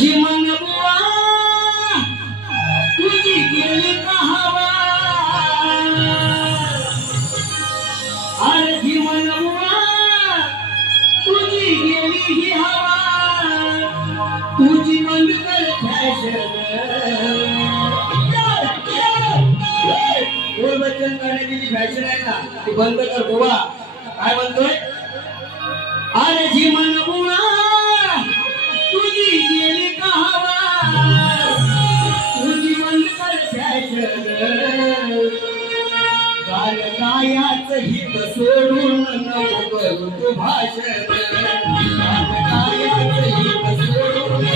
जी मन बुआ तुझी गेली कहावा अरे जी मन बुआ तुझी गेली ही हवा तुझी बंद कर फॅशन वचन करण्याची जी फॅशन आहे ना ती बंद कर बुवा काय म्हणतोय अरे जी मन बुआ तुझी गेली कहावा तुझी बंद कर फॅशन गायकायाच हित सोडून नको करू तू भाषण गायकायाच हित सोडून